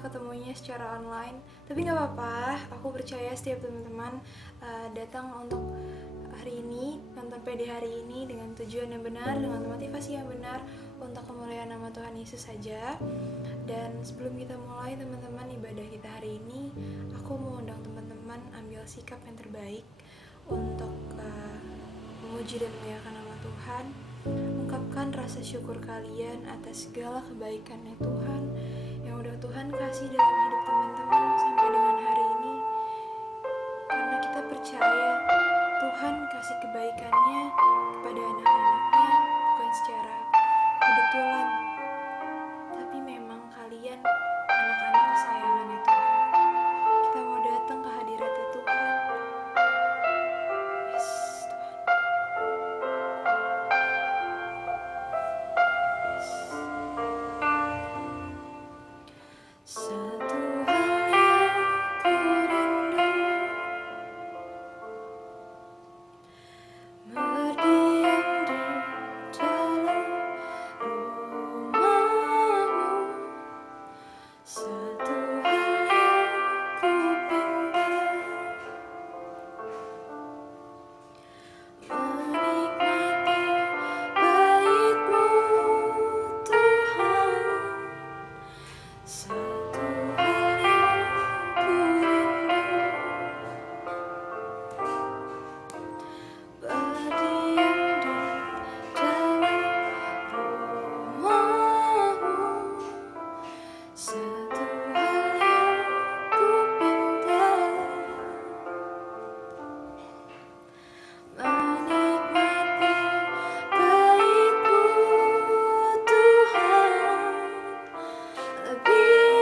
kita ketemunya secara online. Tapi gak apa-apa, aku percaya setiap teman-teman datang untuk hari ini, nonton PD hari ini dengan tujuan yang benar, dengan motivasi yang benar untuk kemuliaan nama Tuhan Yesus saja. Dan sebelum kita mulai teman-teman ibadah kita hari ini, aku mau undang teman-teman ambil sikap yang terbaik untuk memuji dan memuliakan nama Tuhan. Ungkapkan rasa syukur kalian atas segala kebaikannya Tuhan yang udah Tuhan kasih dalam hidup teman-teman sampai dengan hari ini. Karena kita percaya Tuhan kasih kebaikannya kepada anak-anaknya bukan secara kebetulan, tapi memang kalian anak-anak kesayangannya Tuhan. Kita mau datang ke hadiratnya Tuhan. Yes, Tuhan. Satu hal yang ku rindu, berdiam di dalam rumah-Mu. Satu hal yang ku pinta, menikmati bait-Mu Tuhan. Satu hal yang ku rindu, berdiam di dalam rumah-Mu. Satu hal yang ku pinta, menikmati bait-Mu Tuhan. Lebih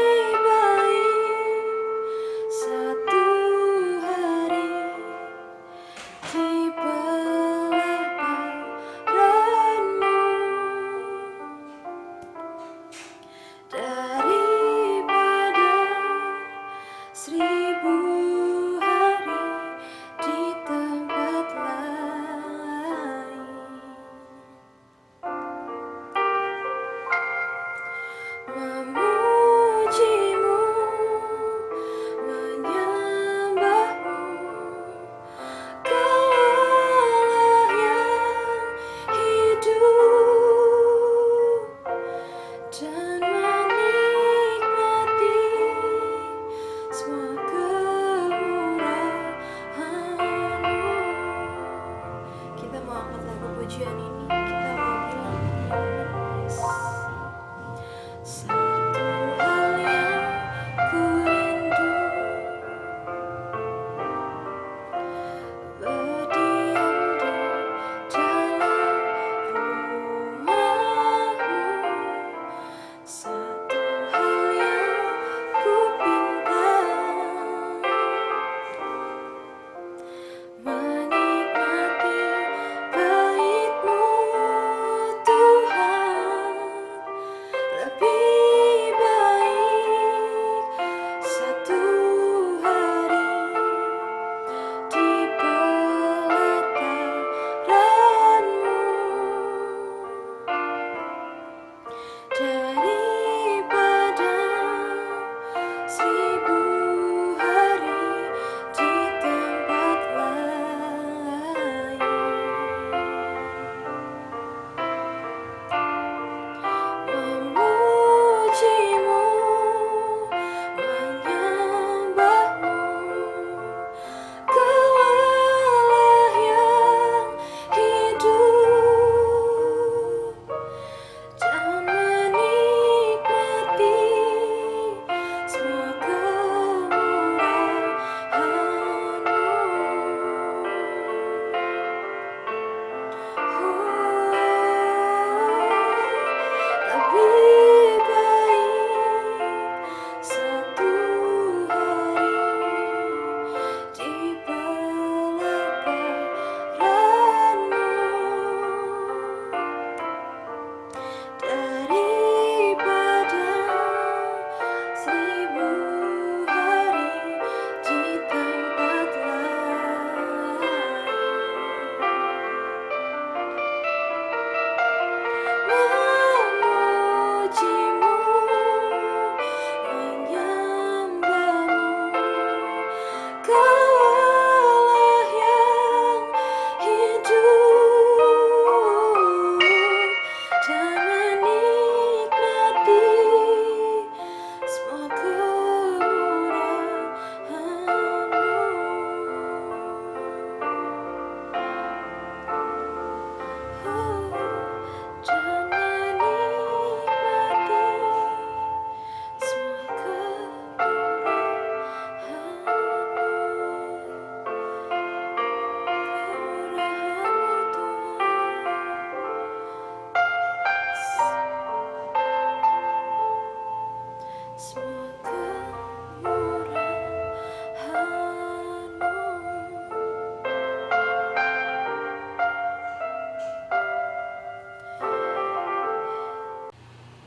semua kemurahan-Mu.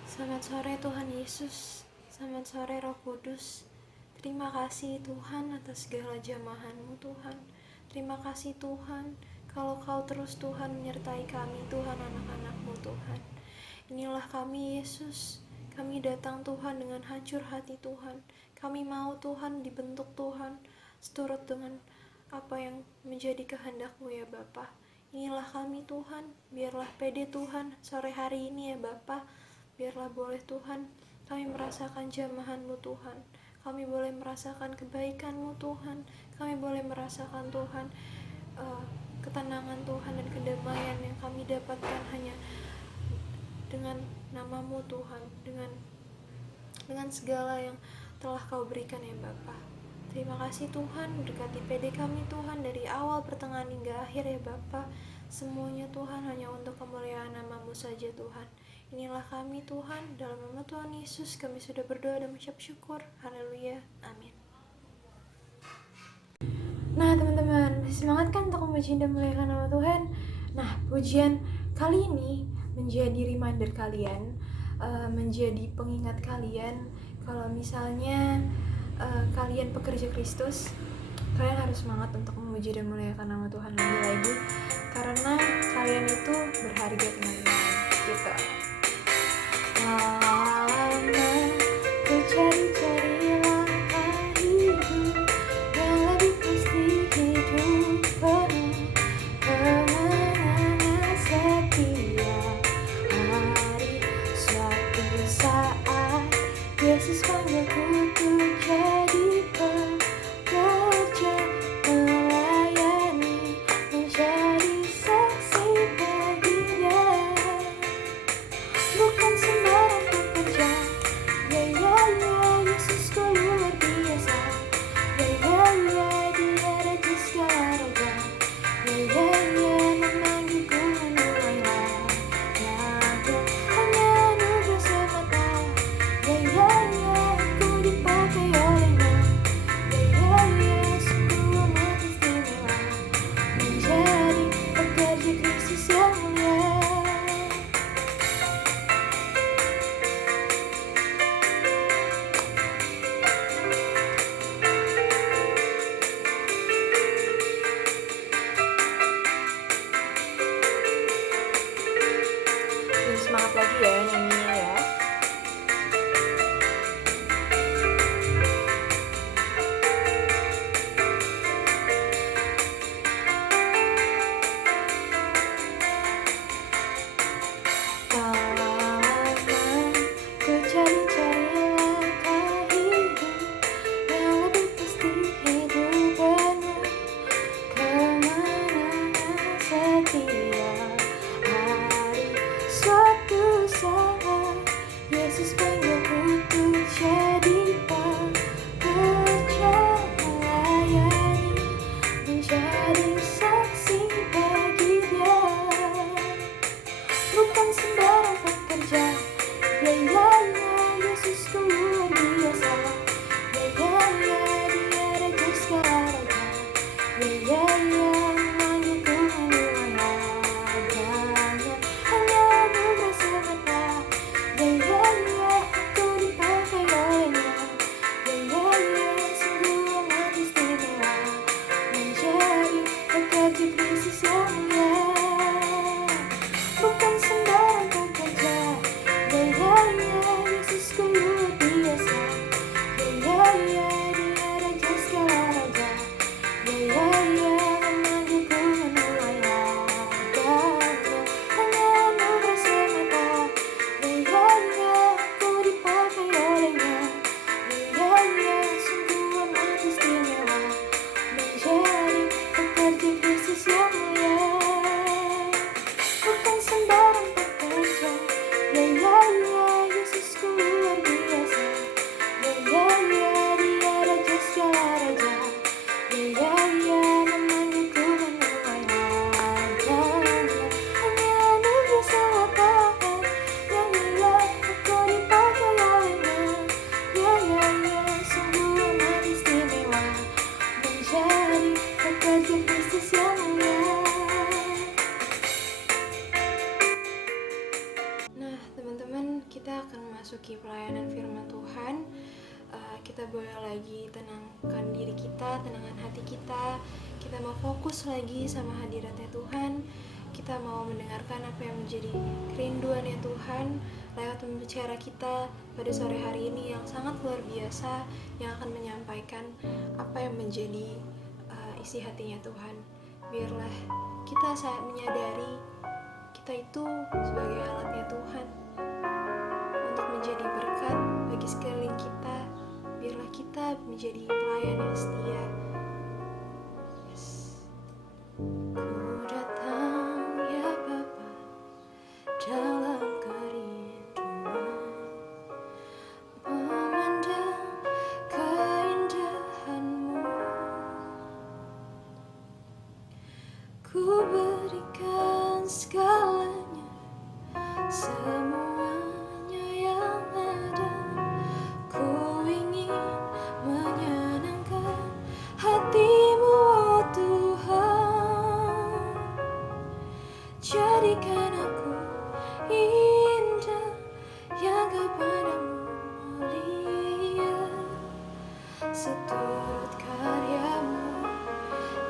Selamat sore Tuhan Yesus, selamat sore Roh Kudus. Terima kasih Tuhan atas segala jamahan-Mu Tuhan. Terima kasih Tuhan, kalau Kau terus Tuhan menyertai kami Tuhan, anak-anak-Mu Tuhan. Inilah kami Yesus, kami datang Tuhan dengan hancur hati Tuhan. Kami mau Tuhan dibentuk Tuhan, seturut dengan apa yang menjadi kehendak-Mu ya Bapa. Inilah kami Tuhan, biarlah pede Tuhan sore hari ini ya Bapa. Biarlah boleh Tuhan kami merasakan jamahan-Mu Tuhan. Kami boleh merasakan kebaikan-Mu Tuhan. Kami boleh merasakan Tuhan ketenangan Tuhan dan kedamaian yang kami dapatkan hanya dengan nama-Mu Tuhan, dengan segala yang telah Kau berikan ya Bapa. Terima kasih Tuhan, berkati PD kami Tuhan dari awal, pertengahan hingga akhir ya Bapa. Semuanya Tuhan hanya untuk kemuliaan nama-Mu saja Tuhan. Inilah kami Tuhan, dalam nama Tuhan Yesus kami sudah berdoa dan mengucap syukur. Haleluya, amin. Nah teman-teman, semangat kan untuk memuji dan memuliakan nama Tuhan. Nah pujian kali ini menjadi reminder kalian, menjadi pengingat kalian kalau misalnya kalian pekerja Kristus, kalian harus semangat untuk memuji dan memuliakan nama Tuhan lagi-lagi, karena kalian itu berharga teman-teman gitu. Lama ku cari-cari langkah hidup yang lebih pasti, hidup penuh kemenangan setiap hari. Suatu saat Yesus panggilku untuk jadi pekerja, melayani, menjadi saksi bagi-Nya. Bukan sembarang pekerja, ya Yesusku luar biasa. Ya Dia Raja segala raja. Ya memanggilku menuai ladangku, hanya anugerah semata. Ya ku dipanggil dengan firman Tuhan, kita boleh lagi tenangkan diri kita, tenangkan hati kita. Kita mau fokus lagi sama hadiratnya Tuhan. Kita mau mendengarkan apa yang menjadi kerinduannya Tuhan lewat pembicara kita pada sore hari ini yang sangat luar biasa, yang akan menyampaikan apa yang menjadi isi hatinya Tuhan. Biarlah kita saat menyadari kita itu sebagai alatnya Tuhan untuk menjadi berkat bagi sekeliling kita. Biarlah kita menjadi pelayan yang setia. Yes. Ku datang ya Bapa dalam kerinduan, memandang keindahan-Mu. Ku berikan segalanya, semuanya yang ada. Ku ingin menyenangkan hati-Mu, oh Tuhan. Jadikan aku indah yang kepadamu mulia, seturut karya-Mu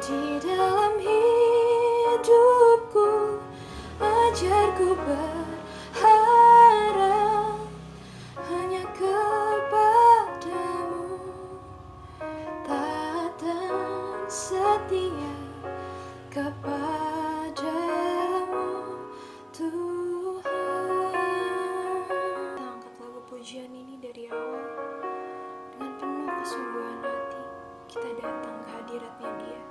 di dalam hidupku. Ajarku berharap hanya kepadamu, taat dan setia kepadamu Tuhan. Kita angkat lagu pujian ini dari awal dengan penuh kesungguhan hati. Kita datang ke hadiratnya Dia.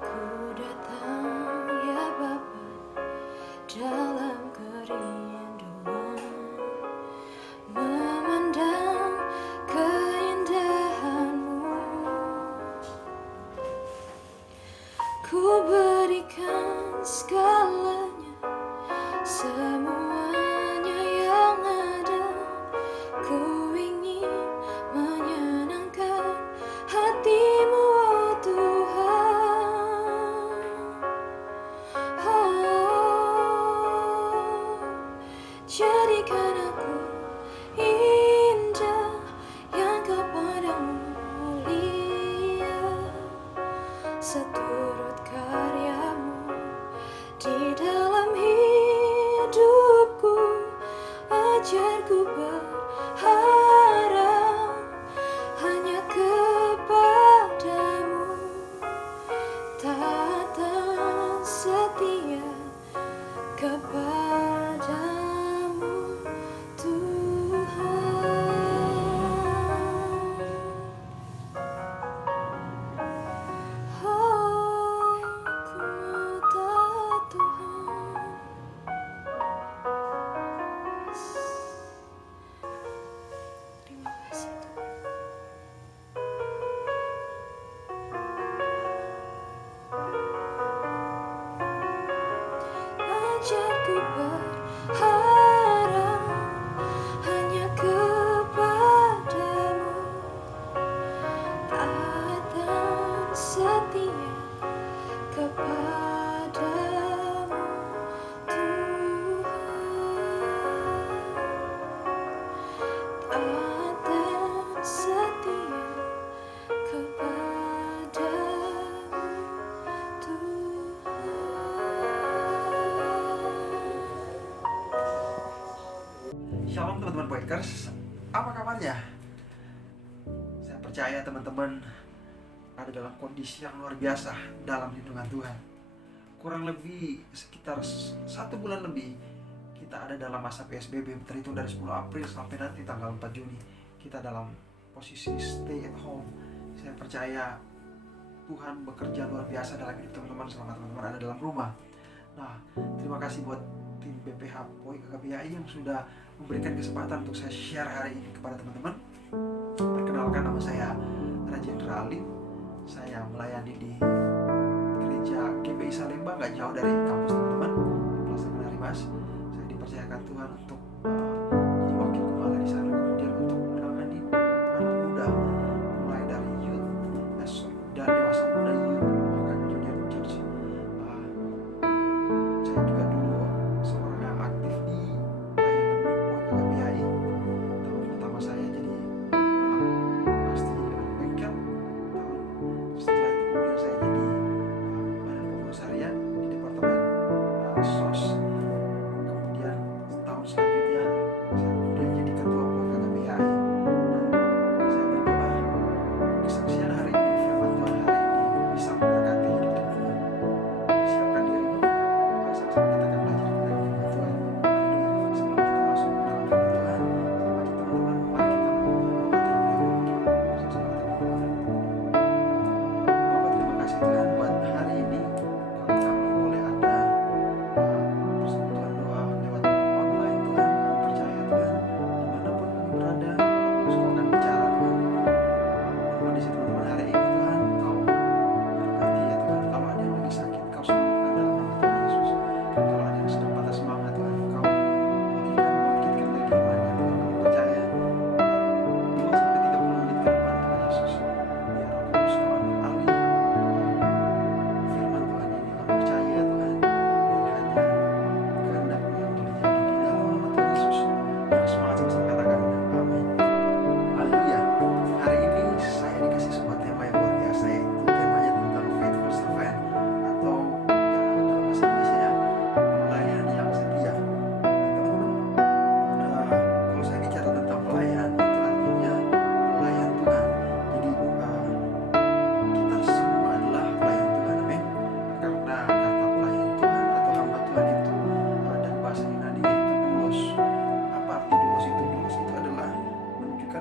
Ku datang ya Bapa dalam kerinduan, memandang keindahan-Mu. Ku berikan segalanya, semuanya yang ada. Ku ingin menyenangkan hati-Mu, oh Tuhan. Jadikan aku indah yang kepadamu mulia, seturut karya-Mu di dalam hidupku. Ajarku berharap hanya kepadamu, taat dan setia kepadamu Tuhan. Oh, ku mau taat Tuhan. Terima kasih Tuhan. Ajarku berharap hanya kepadamu, taat dan setia kepadamu Tuhan. Taat dan setia kepadamu Tuhan. Shalom teman-teman Pointers, apa kabarnya? Saya percaya teman-teman ada dalam kondisi yang luar biasa dalam lindungan Tuhan. Kurang lebih sekitar 1 bulan lebih kita ada dalam masa PSBB, terhitung dari 10 April sampai nanti tanggal 4 Juni. Kita dalam posisi stay at home. Saya percaya Tuhan bekerja luar biasa dalam hidup teman-teman selama teman-teman ada dalam rumah. Nah, terima kasih buat tim BPH POI KKBHI yang sudah memberikan kesempatan untuk saya share hari ini kepada teman-teman. Perkenalkan, nama saya Rajendra Alim. Saya melayani di gereja GBI Salemba, nggak jauh dari kampus teman-teman, di Plaza Menarimas. Saya dipercayakan Tuhan untuk jadi wakil gembala di sana, kemudian untuk menangani anak muda, mulai dari youth, dan dewasa muda, youth, bahkan junior church. Saya juga dulu seorang yang aktif di layanan POI KKBHI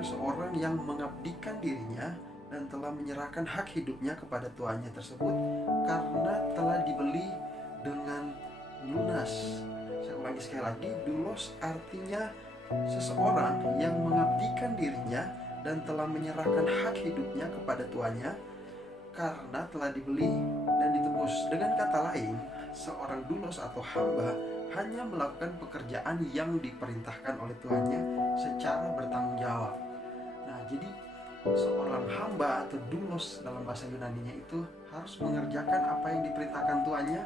merupakan seorang yang mengabdikan dirinya dan telah menyerahkan hak hidupnya kepada tuannya tersebut karena telah dibeli dengan lunas. Saya ulangi sekali lagi, doulos artinya seseorang yang mengabdikan dirinya dan telah menyerahkan hak hidupnya kepada tuannya karena telah dibeli dan ditebus. Dengan kata lain, seorang doulos atau hamba hanya melakukan pekerjaan yang diperintahkan oleh tuannya secara bertanggung jawab. Nah, jadi seorang hamba atau doulos dalam bahasa Yunaninya itu harus mengerjakan apa yang diperintahkan tuannya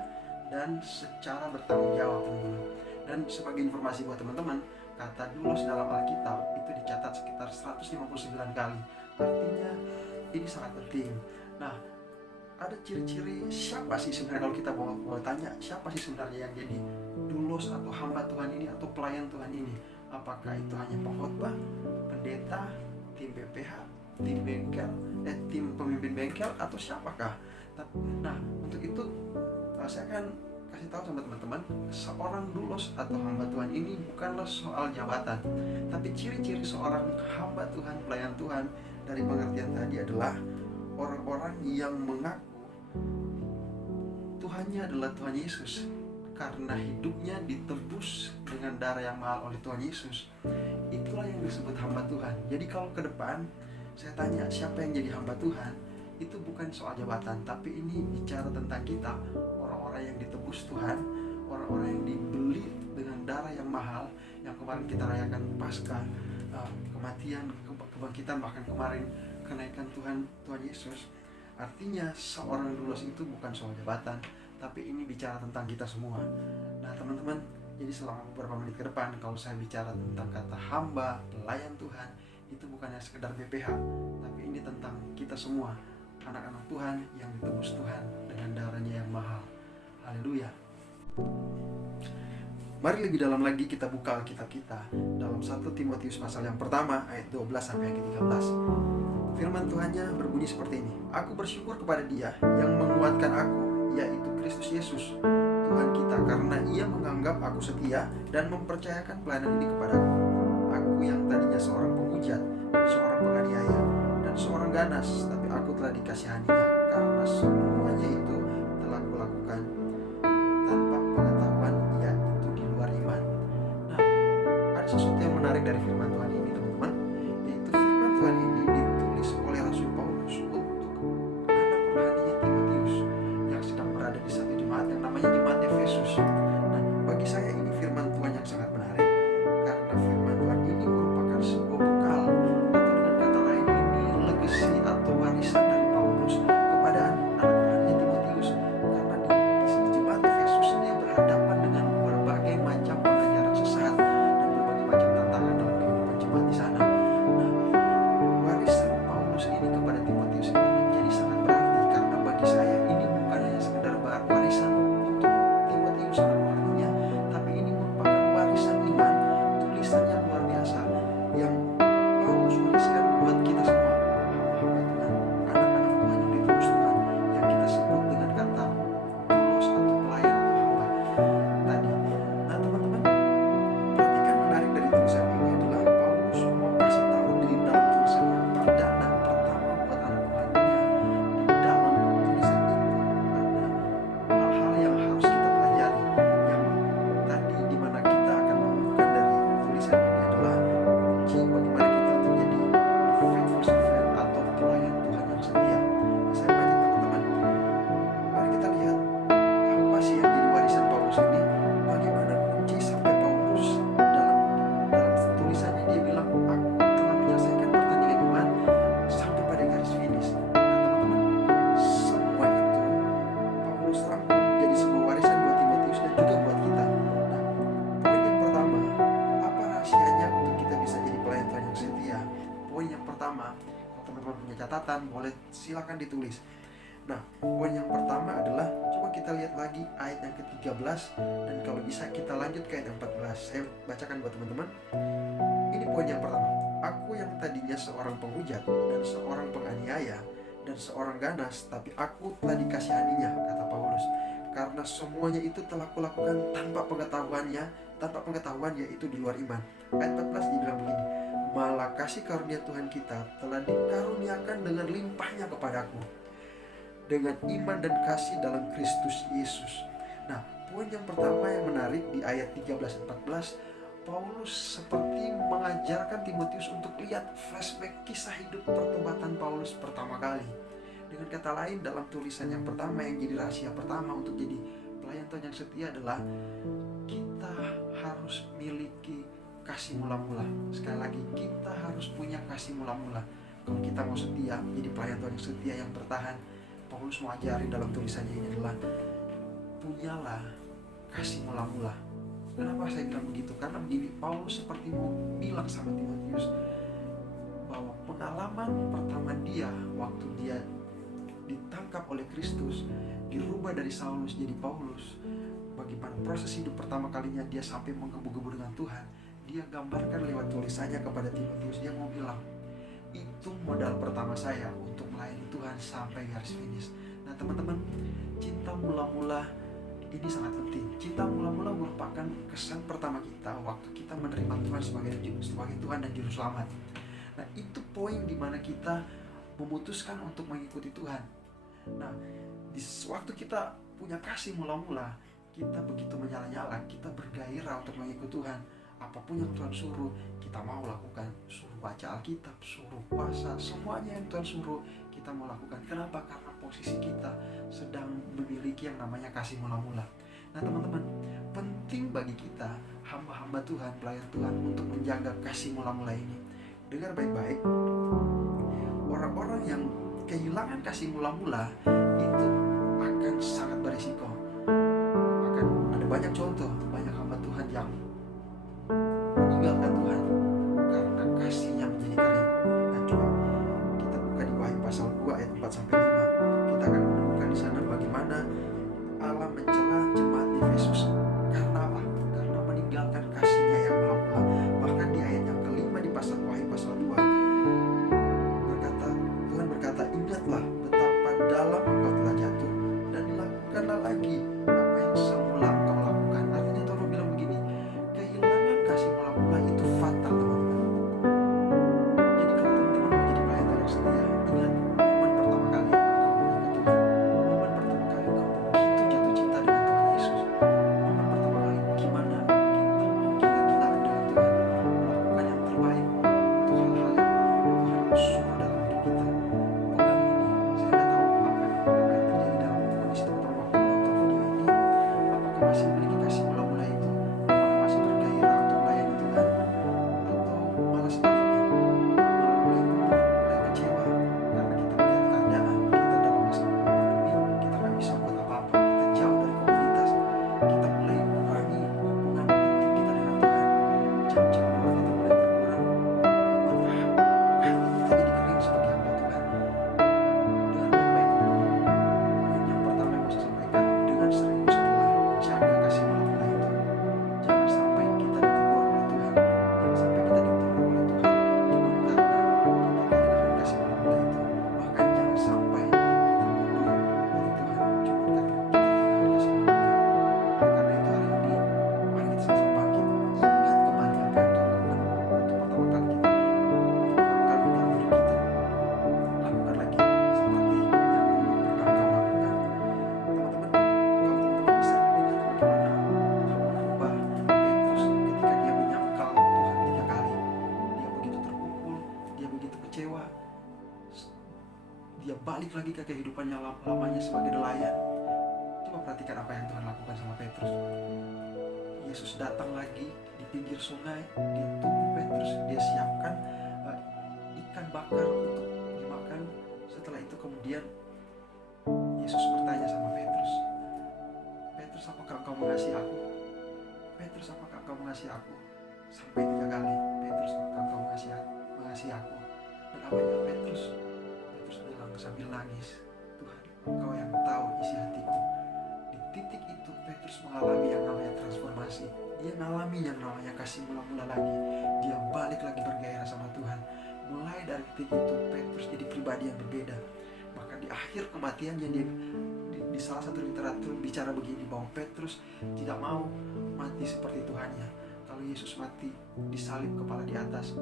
dan secara bertanggung jawab, teman-teman. Dan sebagai informasi buat teman-teman, kata doulos dalam Alkitab itu dicatat sekitar 159 kali. Artinya ini sangat penting. Nah, ada ciri-ciri siapa sih sebenarnya, kalau kita mau tanya siapa sih sebenarnya yang jadi doulos atau hamba Tuhan ini atau pelayan Tuhan ini? Apakah itu hanya pengkhotbah, pendeta, tim BPH, tim bengkel, tim pemimpin bengkel, atau siapakah? Nah, untuk itu saya akan kasih tahu sama teman-teman, seorang doulos atau hamba Tuhan ini bukanlah soal jabatan, tapi ciri-ciri seorang hamba Tuhan, pelayan Tuhan dari pengertian tadi adalah orang-orang yang mengaku Tuhannya adalah Tuhan Yesus karena hidupnya ditebus dengan darah yang mahal oleh Tuhan Yesus. Itulah yang disebut hamba Tuhan. Jadi kalau ke depan saya tanya siapa yang jadi hamba Tuhan, itu bukan soal jabatan, tapi ini bicara tentang kita, orang-orang yang ditebus Tuhan, orang-orang yang dibeli dengan darah yang mahal, yang kemarin kita rayakan Paskah, kematian, kebangkitan, bahkan kemarin kenaikan Tuhan Yesus. Artinya seorang doulos itu bukan soal jabatan, tapi ini bicara tentang kita semua. Nah, teman-teman, jadi selama beberapa menit ke depan kalau saya bicara tentang kata hamba, pelayan Tuhan, itu bukannya sekedar BPH, tapi ini tentang kita semua, anak-anak Tuhan yang ditebus Tuhan dengan darahnya yang mahal. Haleluya. Mari lebih dalam lagi kita buka Alkitab kita dalam 1 Timotius pasal yang pertama ayat 12 sampai yang ke-13. Firman Tuhannya berbunyi seperti ini. Aku bersyukur kepada Dia yang menguatkan aku, yaitu Kristus Yesus Tuhan kita, karena Ia menganggap aku setia dan mempercayakan pelayanan ini kepadaku. Aku yang tadinya seorang penghujat, seorang penganiaya, dan seorang ganas, tapi aku telah dikasihaninya karena semuanya itu telah kulakukan tanpa pengetahuan, yaitu di luar iman. Nah, ada sesuatu yang menarik dari firman Tuhan ini, teman-teman, yaitu firman Tuhan ini ditulis oleh Rasul Paulus untuk anak rohaninya Timotius yang sedang berada di satu jemaat yang namanya jemaat Efesus. Nah, bagi saya ini firman Tuhan yang sangat menarik karena firman Tuhan ini merupakan sebuah bekal, atau dengan kata lain ini legacy atau warisan dari Paulus kepada anak rohaninya Timotius. Karena di jemaat Efesus dia berhadapan dengan berbagai macam pengajaran sesat dan berbagai macam tantangan dalam kehidupan jemaat di sana. Nah, warisan Paulus ini kepada Timotius ini menjadi sangat berarti, karena bagi saya ini bukan hanya sekedar warisan untuk Timotius anak rohaninya, tapi ini merupakan warisan iman, tulisan yang luar biasa yang Paulus wariskan buat kita semua, hamba Tuhan, anak-anak Tuhan yang ditebus Tuhan, yang kita sebut dengan kata doulos atau pelayan atau hamba tadi. Nah, teman-teman, perhatikan menarik dari tulisan ini adalah Paulus mau kasih tahu di dalam tulisan yang perdana pertama buat anak rohaninya. Di dalam tulisan itu ada hal-hal yang harus kita pelajari, yang tadi dimana kita akan menemukan dari tulisan ini adalah kunci bagaimana kita untuk jadi faithful servant atau pelayan Tuhan yang setia. Saya baca, teman-teman, mari kita lihat apa sih yang jadi warisan Paulus ini, bagaimana kunci sampai Paulus dalam tulisannya dia bilang aku telah menyelesaikan pertandingan iman sampai pada garis finish. Nah, teman-teman, semua itu Paulus rangkum jadi sebuah warisan buat Timotius dan juga buat kita. Nah, poin yang pertama, apa rahasianya untuk kita bisa jadi pelayan Tuhan yang setia? Poin yang pertama, kalau teman-teman punya catatan boleh silakan ditulis. Nah, poin yang pertama adalah, coba kita lihat lagi ayat yang ke-13, dan kalau bisa kita lanjut ke ayat yang 14. Saya bacakan buat teman-teman. Ini poin yang pertama. Aku yang tadinya seorang penghujat dan seorang penganiaya dan seorang ganas, tapi aku telah dikasihaninya, kata Paulus, karena semuanya itu telah kulakukan tanpa pengetahuan, yaitu di luar iman. Ayat 14 dibilang begini, malah bahwa kasih karunia Tuhan kita telah dikaruniakan dengan limpahnya kepadaku dengan iman dan kasih dalam Kristus Yesus. Nah, poin yang pertama yang menarik di ayat 13-14, Paulus seperti mengajarkan Timotius untuk lihat flashback kisah hidup pertobatan Paulus pertama kali. Dengan kata lain, dalam tulisan yang pertama yang jadi rahasia pertama untuk jadi pelayan Tuhan yang setia adalah kita harus miliki kasih mula-mula. Sekali lagi, kita harus punya kasih mula-mula. Kalau kita mau setia, jadi pelayan Tuhan yang setia yang bertahan, Paulus mau ajarin dalam tulisannya ini adalah punyalah kasih mula-mula. Kenapa saya bilang begitu? Karena begini, Paulus seperti mau bilang sama Timotius bahwa pengalaman pertama dia waktu dia ditangkap oleh Kristus, dirubah dari Saulus jadi Paulus, bagaimana proses hidup pertama kalinya dia sampai menggebu-gebu dengan Tuhan, dia gambarkan lewat tulisannya kepada Timotius. Dia mau bilang, itu modal pertama saya untuk melayani Tuhan sampai garis finish. Nah teman-teman, cinta mula-mula ini sangat penting. Cinta mula-mula merupakan kesan pertama kita waktu kita menerima Tuhan sebagai Tuhan dan Juru Selamat. Nah itu poin dimana kita memutuskan untuk mengikuti Tuhan. Nah di waktu kita punya kasih mula-mula, kita begitu menyala-nyala, kita bergairah untuk mengikuti Tuhan. Apapun yang Tuhan suruh, kita mau lakukan. Suruh baca Alkitab, suruh puasa, semuanya yang Tuhan suruh, kita mau lakukan. Kenapa? Karena posisi kita sedang memiliki yang namanya kasih mula-mula. Nah teman-teman, penting bagi kita, hamba-hamba Tuhan, pelayan Tuhan, untuk menjaga kasih mula-mula ini. Dengar baik-baik, orang-orang yang kehilangan kasih mula-mula itu akan sangat berisiko. Akan ada banyak contoh, banyak hamba Tuhan yang meninggalkan Tuhan karena kasihnya menjadi kering. Nah coba kita buka di Wahyu pasal 2 ayat 4-5. Kita akan menemukan di sana bagaimana Allah mencela jemaat di Efesus. Karena apa? Karena meninggalkan kasihnya yang mula-mula. Bahkan di ayat yang kelima di pasal Wahyu pasal 2 Tuhan berkata, ingatlah betapa dalam engkau telah jatuh, dan lakukanlah lagi apa yang semula engkau lakukan. Artinya Tuhan bilang begini, kehilangan kasih mula-mula itu fatal teman-teman. Jadi kalau teman-teman mau jadi pelayan yang setia, ingat momen pertama kali engkau mengikut Tuhan, momen pertama kali engkau begitu jatuh cinta dengan Tuhan Yesus, momen pertama kali gimana kita mau gila-gilaan dengan Tuhan, melakukan yang terbaik untuk hal-hal yang Tuhan suruh dalam hidup kita. Pegang ini, saya nggak tahu apa yang terjadi dalam kondisi teman-teman waktu menonton video ini. Apakah masih memiliki kasih mula-mula itu? Apakah masih bergairah untuk melayani Tuhan? Atau malah sebaliknya, malah mulai mundur, mulai kecewa karena kita melihat keadaan kita dalam masa pandemi, kita nggak bisa buat apa-apa, kita jauh dari komunitas, kita mulai mengurangi hubungan intim kita dengan Tuhan, jam-jam doa kita mulai berkurang, membuat hati kita jadi kering sebagai hamba Tuhan. Dengan baik-baik, poin yang pertama yang mau saya sampaikan, dengan serius adalah jaga kasih mula-mula itu. Jangan sampai kita ditegur oleh Tuhan, jangan sampai kita ditolak oleh Tuhan cuma karena kita kehilangan kasih mula-mula itu. Bahkan jangan sampai kita mundur dari Tuhan cuma karena kita kehilangan kasih mula-mula. Oleh karena itu hari ini, mari kita sama-sama bangkit, ingat kembali apa yang Tuhan lakukan untuk pertama kali kita, untuk pertama kali dalam hidup kita. Lakukan lagi seperti yang dulu pernah kau lakukan. Teman-teman, kalau teman-teman bisa ingat bagaimana Tuhan merubah Petrus ketika dia menyangkal Tuhan 3 kali. Dia begitu terpukul, dia begitu kecewa, dia balik lagi ke kehidupannya lamanya sebagai nelayan. Coba perhatikan apa yang Tuhan lakukan sama Petrus. Yesus datang lagi di pinggir sungai, dia tunggu Petrus, dia siapkan ikan bakar untuk dimakan. Setelah itu kemudian Yesus bertanya sama Petrus, Petrus, apakah engkau mengasihi aku? Petrus, apakah engkau mengasihi aku? Sampai 3 kali, Petrus, apakah engkau mengasihi aku? Dan apa yang Petrus bilang sambil nangis, Tuhan, engkau yang tahu isi hatiku. Di titik itu Petrus mengalami yang namanya transformasi. Dia mengalami yang namanya kasih mula-mula lagi. Dia balik lagi bergairah sama Tuhan. Mulai dari titik itu Petrus jadi pribadi yang berbeda. Bahkan di akhir kematiannya dia di salah satu literatur bicara begini, bahwa Petrus tidak mau mati seperti Tuhannya. Kalau Yesus mati disalib kepala di atas,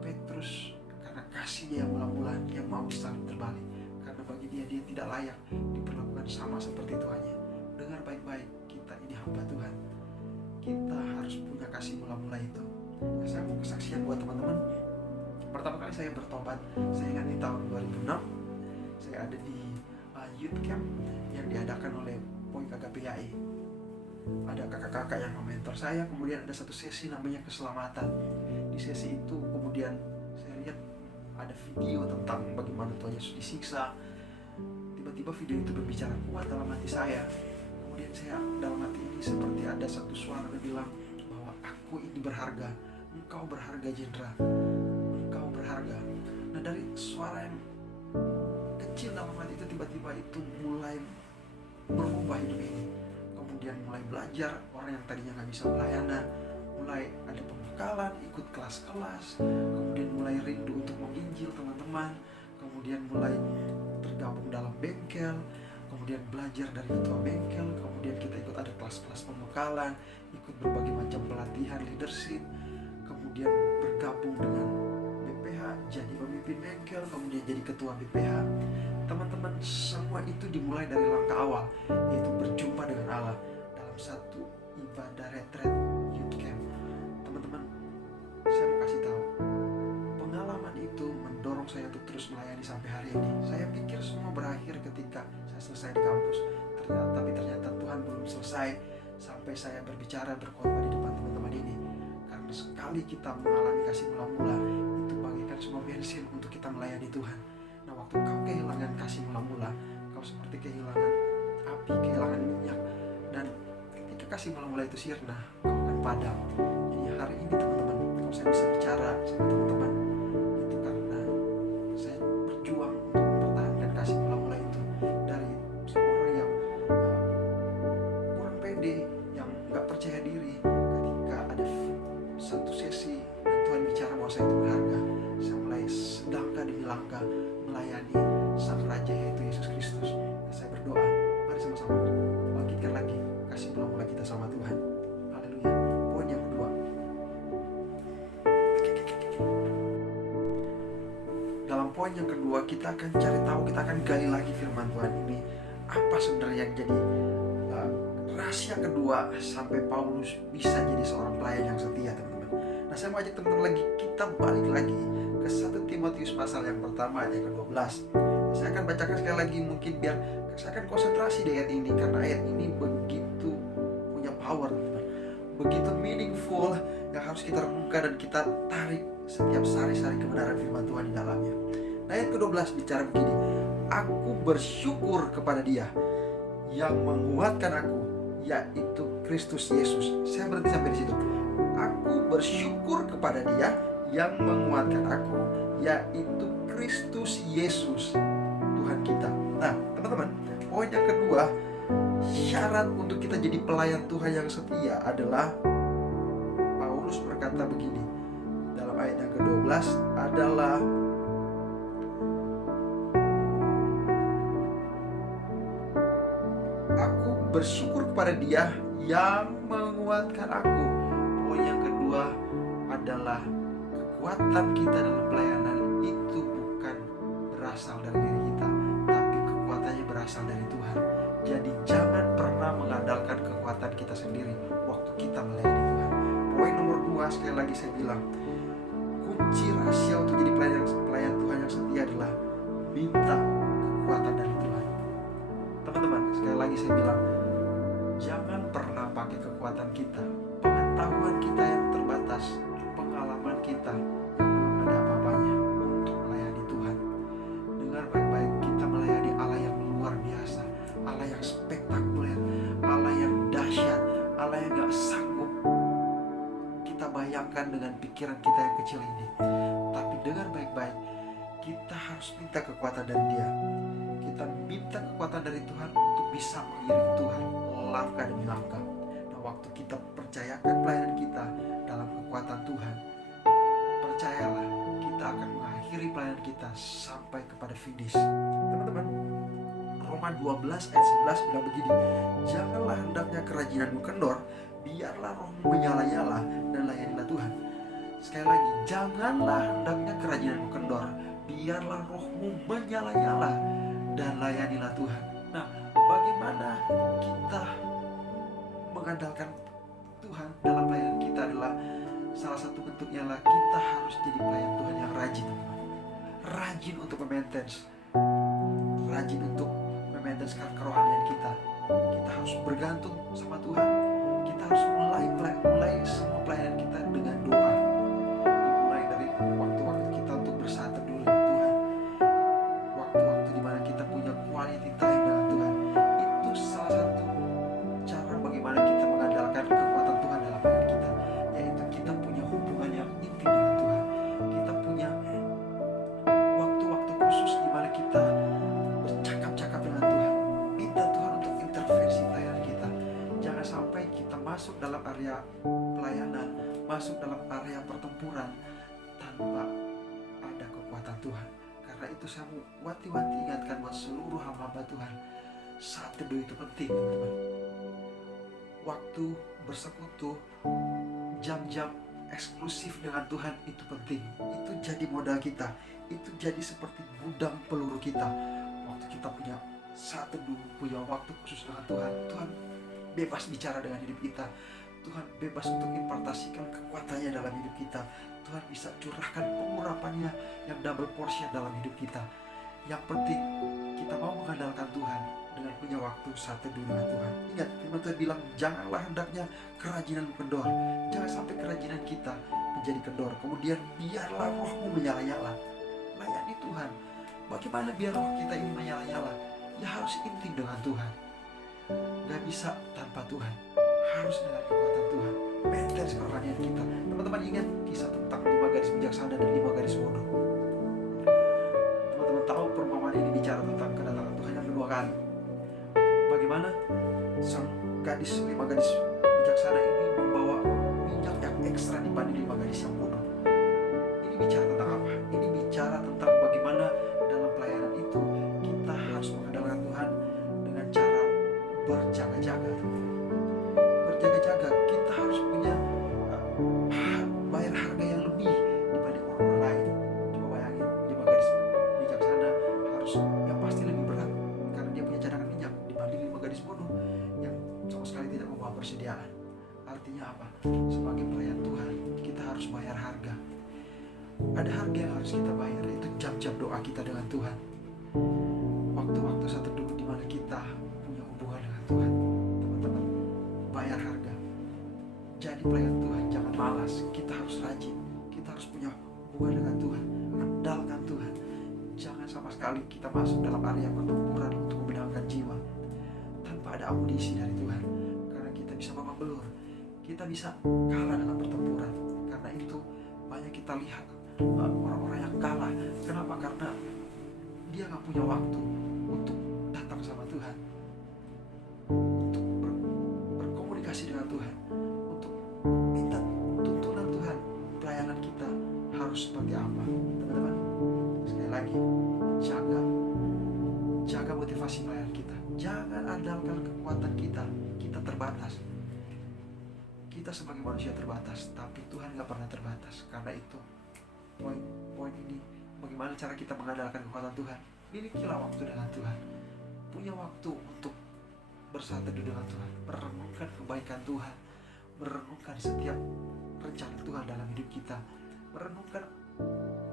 Petrus kasih-Nya yang mula-mula yang mau salib terbalik. Karena bagi dia tidak layak diperlakukan sama seperti Tuhannya. Dengar baik-baik, kita ini hamba Tuhan. Kita harus punya kasih mula-mula itu. Saya mau kesaksian buat teman-teman. Pertama kali saya bertobat, saya ingat di tahun 2006, saya ada di youth camp yang diadakan oleh Poi KKPAI. Ada kakak-kakak yang mentor saya, kemudian ada satu sesi namanya keselamatan. Di sesi itu kemudian saya lihat ada video tentang bagaimana Tuhan Yesus disiksa. Tiba-tiba video itu berbicara kuat dalam hati saya. Kemudian saya dalam hati ini seperti ada satu suara yang bilang bahwa aku ini berharga, engkau berharga Jendra, engkau berharga. Nah, dari suara yang kecil dalam hati itu tiba-tiba itu mulai merubah hidup ini. Kemudian mulai belajar, orang yang tadinya nggak bisa pelayanan mulai ada pembekalan, ikut kelas-kelas, kemudian mulai rindu untuk menginjil teman-teman, kemudian mulai tergabung dalam bengkel, kemudian belajar dari ketua bengkel, kemudian kita ikut ada kelas-kelas pembekalan, ikut berbagai macam pelatihan leadership, kemudian bergabung dengan BPH, jadi pemimpin bengkel, kemudian jadi ketua BPH. Teman-teman, semua itu dimulai dari langkah awal, yaitu berjumpa dengan Allah dalam satu ibadah retret youth camp. Teman-teman, saya mau kasih tahu, pengalaman itu mendorong saya untuk terus melayani sampai hari ini. Saya pikir semua berakhir ketika saya selesai di kampus. Tapi ternyata Tuhan belum selesai sampai saya berbicara berkhotbah di depan teman-teman ini. Karena sekali kita mengalami kasih mula-mula, itu bagaikan semua bensin untuk kita melayani Tuhan. Nah, waktu kau kehilangan kasih mula-mula, kau seperti kehilangan api, kehilangan minyak. Dan ketika kasih mula-mula itu sirna, kau akan padam. Jadi hari ini teman-teman, kalau saya bisa bicara sama teman-teman, itu karena saya berjuang untuk mempertahankan kasih mula-mula itu. Dari seorang yang kurang pede, yang gak percaya diri, ketika ada satu sesi dan Tuhan bicara bahwa saya itu berharga, saya mulai selangkah demi langkah melayani Sang Raja yaitu Yesus Kristus. Dan saya berdoa, mari sama-sama bangkitkan lagi kasih mula-mula kita sama Tuhan. Haleluya. Poin yang kedua, dalam poin yang kedua kita akan cari tahu, kita akan gali lagi firman Tuhan ini, apa sebenarnya yang jadi rahasia kedua sampai Paulus bisa jadi seorang pelayan yang setia, teman-teman. Nah, saya mau ajak teman-teman lagi, kita balik lagi ke 1 Timotius pasal yang pertama ayat yang ke-12. Saya akan bacakan sekali lagi, mungkin biar saya akan konsentrasi di ayat ini, karena ayat ini begitu punya power, teman-teman. Begitu meaningful yang harus kita renungkan dan kita tarik setiap sari-sari kebenaran firman Tuhan di dalamnya. Nah, ayat ke-12 bicara begini, aku bersyukur kepada Dia yang menguatkan aku, yaitu Kristus Yesus. Saya berhenti sampai di situ. Aku bersyukur kepada Dia yang menguatkan aku, yaitu Kristus Yesus, Tuhan kita. Nah, teman-teman, poin yang kedua, syarat untuk kita jadi pelayan Tuhan yang setia adalah Paulus berkata begini dalam ayat yang ke-12 adalah aku bersyukur kepada Dia yang menguatkan aku. Poin yang kedua adalah kekuatan kita dalam pelayanan itu bukan berasal dari diri kita, tapi kekuatannya berasal dari Tuhan. Jadi jangan pernah mengandalkan kekuatan kita sendiri waktu kita melayani Tuhan. Poin nomor 2, sekali lagi saya bilang, kunci rahasia untuk jadi pelayan Tuhan yang setia adalah minta kekuatan dari Tuhan. Teman-teman, sekali lagi saya bilang, jangan pernah pakai kekuatan kita, pengetahuan kita yang terbatas, pengalaman kita yang belum ada apa-apanya untuk melayani Tuhan. Dengar baik-baik, kita melayani Allah yang luar biasa, Allah yang spektakuler, Allah yang dahsyat, Allah yang gak sanggup kita bayangkan dengan pikiran kita yang kecil ini. Tapi dengar baik-baik, kita harus minta kekuatan dari Dia. Kita minta kekuatan dari Tuhan untuk bisa mengiring Tuhan langkah demi langkah. Nah, waktu kita percayakan pelayanan kita dalam kekuatan Tuhan, percayalah kita akan mengakhiri pelayanan kita sampai kepada finish. Teman-teman, Roma 12 ayat 11 bilang begini, janganlah hendaknya kerajinanmu kendor, biarlah rohmu menyala-nyala dan layanilah Tuhan. Sekali lagi, janganlah hendaknya kerajinanmu kendor, biarlah rohmu menyala-nyala dan layanilah Tuhan. Nah, bagaimana kita mengandalkan Tuhan dalam pelayanan kita adalah salah satu bentuknya adalah kita harus jadi pelayan Tuhan yang rajin, teman-teman. Rajin untuk maintenance, rajin untuk maintenance kerohanian kita. Kita harus bergantung sama Tuhan. Kita harus mulai semua pelayanan kita dengan doa. Dimulai dari waktu-waktu kita untuk bersatu dulu dengan Tuhan, waktu-waktu dimana kita punya quality time dengan Tuhan. Itu salah satu cara bagaimana kita mengandalkan kekuatan Tuhan dalam pelayanan kita, yaitu kita punya hubungan yang intim dengan Tuhan. Kita punya waktu-waktu khusus dimana kita bercakap-cakap dengan Tuhan, minta Tuhan untuk intervensi pelayanan kita. Jangan sampai kita masuk dalam area pelayanan, masuk dalam area pertempuran tanpa ada kekuatan Tuhan. Karena itu saya mau wanti-wanti ingatkan buat seluruh hamba Tuhan, saat teduh itu penting, teman-teman. Waktu bersekutu, jam-jam eksklusif dengan Tuhan itu penting. Itu jadi modal kita, itu jadi seperti gudang peluru kita. Waktu kita punya saat teduh, punya waktu khusus dengan Tuhan, Tuhan bebas bicara dengan hidup kita. Tuhan bebas untuk impartasikan kekuatannya dalam hidup kita. Tuhan bisa curahkan pengurapannya yang double portion dalam hidup kita. Yang penting kita mau mengandalkan Tuhan dengan punya waktu saat teduh dengan Tuhan. Ingat, firman Tuhan bilang, janganlah hendaknya kerajinanmu kendor. Jangan sampai kerajinan kita menjadi kendor. Kemudian biarlah rohmu menyala-nyala. Layani Tuhan. Bagaimana biar roh kita ini menyala-nyala? Ya harus intim dengan Tuhan. Gak bisa tanpa Tuhan, harus dengan kekuatan Tuhan. Maintenance kerohanian kita. Teman-teman ingat kisah tentang 5 gadis bijaksana dan 5 gadis bodoh. Teman-teman tahu perumpamaan ini bicara tentang kedatangan Tuhan yang kedua kali. Bagaimana sang 5 gadis bijaksana ini membawa minyak yang ekstra dibanding 5 gadis yang bodoh. Ini bicara tentang apa? Ini bicara tentang bagaimana dalam pelayanan itu kita harus mengandalkan Tuhan dengan cara berjaga-jaga. Berjaga-jaga, kita harus punya bayar harga yang lebih dibanding orang lain. Coba bayangin, 5 gadis bijaksana harus yang pasti lebih berat karena dia punya cadangan minyak dibanding 5 gadis bodoh yang sama sekali tidak membawa persediaan. Artinya apa? Sebagai pelayan Tuhan, kita harus bayar harga. Ada harga yang harus kita bayar, yaitu jam-jam doa kita dengan Tuhan. Waktu-waktu saat teduh di mana kita punya hubungan dengan Tuhan. Teman-teman, bayar harga. Jadi pelayan Tuhan, jangan malas. Kita harus rajin. Kita harus punya hubungan dengan Tuhan. Andalkan Tuhan. Jangan sama sekali kita masuk dalam area pertempuran untuk memenangkan jiwa tanpa ada amunisi dari Tuhan. Karena kita bisa babak belur. Kita bisa kalah dalam pertempuran. Karena itu banyak kita lihat orang-orang yang kalah. Kenapa? Karena dia gak punya waktu untuk datang sama Tuhan, untuk berkomunikasi dengan Tuhan, untuk minta tuntunan Tuhan. Pelayanan kita harus seperti apa, teman-teman? Sekali lagi, jaga motivasi pelayanan kita. Jangan andalkan kekuatan kita. Kita terbatas. Kita sebagai manusia terbatas, tapi Tuhan gak pernah terbatas. Karena itu poin ini, bagaimana cara kita mengandalkan kekuatan Tuhan. Milikilah waktu dengan Tuhan. Punya waktu untuk bersatu dengan Tuhan, merenungkan kebaikan Tuhan, merenungkan setiap rencana Tuhan dalam hidup kita, merenungkan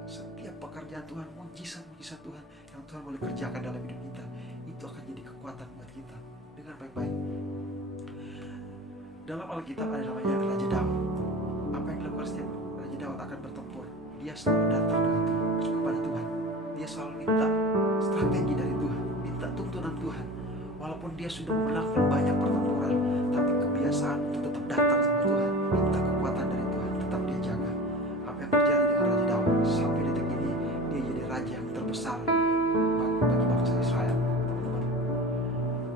setiap pekerjaan Tuhan, mujizat-mujizat Tuhan yang Tuhan boleh kerjakan dalam hidup kita. Itu akan jadi kekuatan buat kita. Dengan baik-baik. Dalam Alkitab ada namanya Raja Daud. Apa yang dilakukan setiap Raja Daud akan bertempur? Dia selalu datang dengan Tuhan, kepada Tuhan. Dia selalu minta strategi dari Tuhan, minta tuntunan Tuhan. Walaupun dia sudah memenangkan banyak pertempuran, tapi kebiasaan untuk tetap datang sama Tuhan, minta kekuatan dari Tuhan, tetap dia jaga. Apa yang terjadi dengan Raja Daud sampai detik ini, dia jadi raja yang terbesar bagi bangsa Israel. Teman-teman,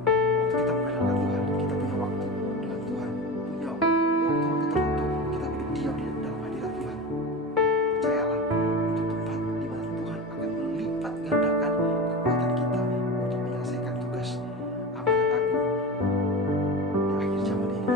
waktu kita mengenalkan Tuhan, kita punya waktu dengan Tuhan, punya waktu-waktu tertentu kita duduk diam di dalam hadirat Tuhan. Percayalah, itu tempat di mana Tuhan akan melipat gandakan kekuatan kita untuk menyelesaikan tugas amanat agung di akhir zaman ini.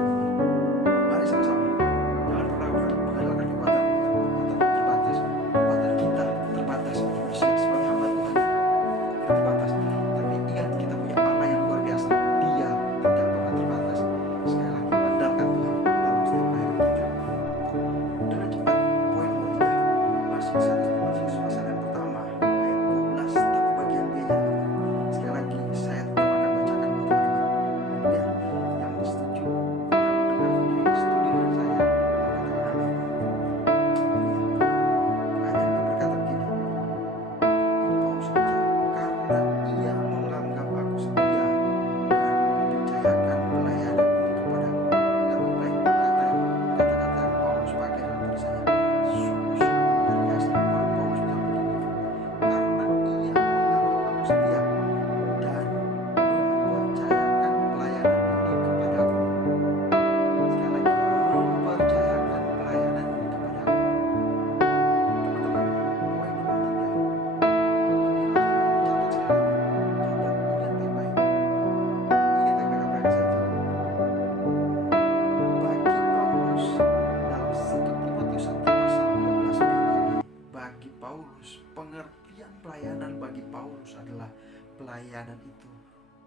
Paulus, pengertian pelayanan bagi Paulus adalah pelayanan itu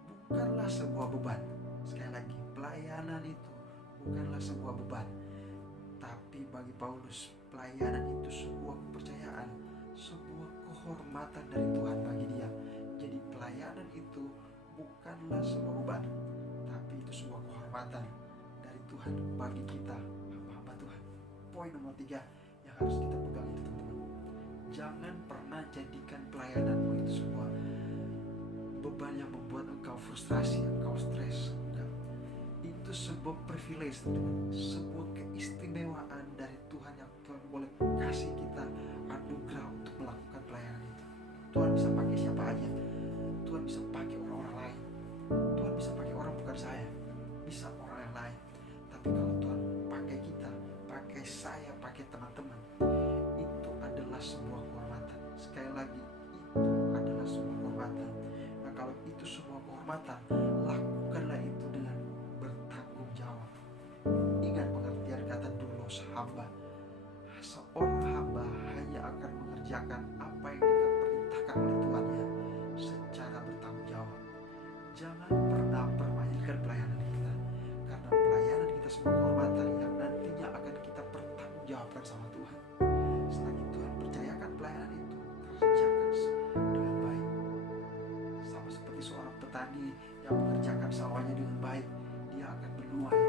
bukanlah sebuah beban. Sekali lagi, pelayanan itu bukanlah sebuah beban, tapi bagi Paulus pelayanan itu sebuah kepercayaan, sebuah kehormatan dari Tuhan bagi dia. Jadi pelayanan itu bukanlah sebuah beban, tapi itu sebuah kehormatan dari Tuhan bagi kita hamba-hamba Tuhan. Poin nomor 3 yang harus kita pegang itu, teman-teman, jangan pernah jadikan pelayananmu itu sebuah beban yang membuat engkau frustrasi, engkau stres. Enggak. Itu sebuah privilege, teman-teman, sebuah keistimewaan dari Tuhan yang Tuhan boleh kasih kita anugerah untuk melakukan pelayanan itu. Tuhan bisa pakai siapa aja. Tuhan bisa pakai orang-orang lain. Tuhan bisa pakai orang bukan saya, bisa orang yang lain. Tapi kalau Tuhan pakai kita, pakai saya, pakai teman-teman, itu adalah sebuah kehormatan. Sekali lagi, itu adalah sebuah kehormatan. Nah, kalau itu sebuah kehormatan, lakukanlah itu dengan bertanggung jawab. Ingat pengertian kata doulos, hamba. Seorang hamba hanya akan mengerjakan apa yang diperintahkan oleh Tuhannya secara bertanggung jawab. Jangan pernah permainkan pelayanan kita, karena pelayanan kita sebuah kehormatan yang nantinya akan kita pertanggungjawabkan sama Tuhan. Selagi Tuhan percayakan pelayanan itu, kerjakan dengan baik. Sama seperti seorang petani yang mengerjakan sawahnya dengan baik, dia akan menuai.